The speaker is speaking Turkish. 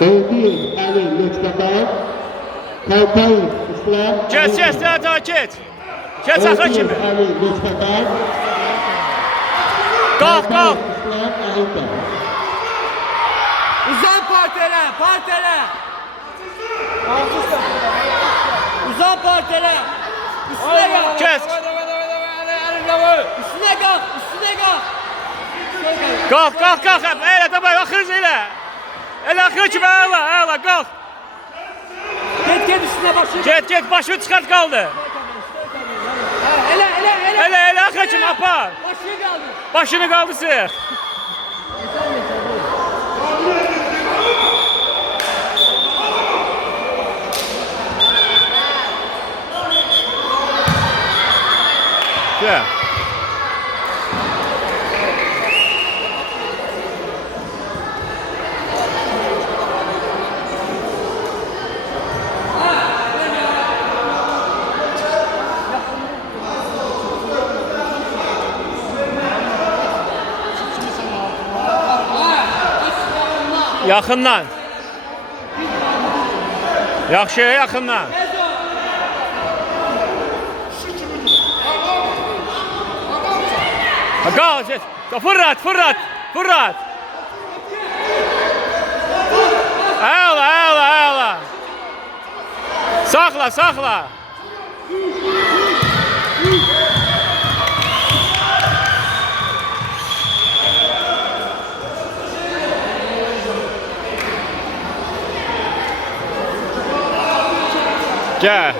Eydiyev Ali Lütfəqar, Kaltayev İslam. Geç, geç. Geç axıra kimi. Eydiyev Ali Lütfəqar, Qalx. İslam Ayıqda. Uzan partele. Uzan partele. Üstüne kalk. Geç. Üstüne kalk. Qalx. Elə tamam, axırıncı elə. Elə axıra kimi, əla, qalx. Get üstüne başını. Get, başını çıxart qaldı. Elə, axıra kimi apar. Başını kaldır. Başını qaldı sıx. Gel. Yaxından. Yaxşı, yaxından. Qal, fırlat. Əla. Saxla. Gəl.